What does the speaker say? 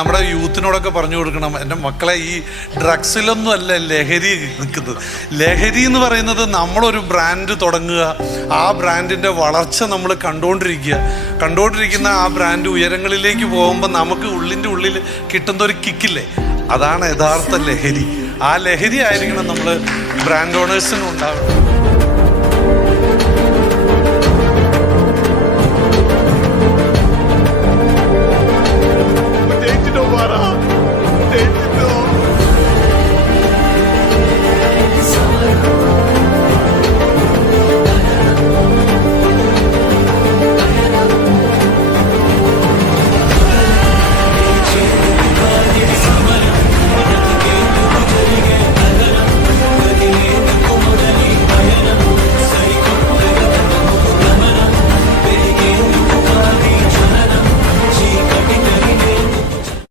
നമ്മുടെ യൂത്തിനോടൊക്കെ പറഞ്ഞു കൊടുക്കണം, എൻ്റെ മക്കളെ ഈ ഡ്രഗ്സിലൊന്നും അല്ല ലഹരി നിൽക്കുന്നത്. ലഹരി എന്ന് പറയുന്നത് നമ്മളൊരു ബ്രാൻഡ് തുടങ്ങുക, ആ ബ്രാൻഡിൻ്റെ വളർച്ച നമ്മൾ കണ്ടുകൊണ്ടിരിക്കുന്ന ആ ബ്രാൻഡ് ഉയരങ്ങളിലേക്ക് പോകുമ്പോൾ നമുക്ക് ഉള്ളിൽ കിട്ടുന്ന ഒരു കിക്കില്ലേ, അതാണ് യഥാർത്ഥ ലഹരി. ആ ലഹരി ആയിരിക്കണം നമ്മൾ ബ്രാൻഡ് ഓണേഴ്സിനും ഉണ്ടാവുന്നത്. दोबारा